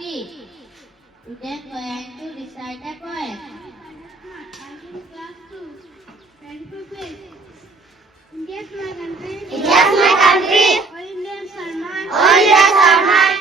Today we are going to recite a poem. India's my country. All Indians are mine. All Indians are mine.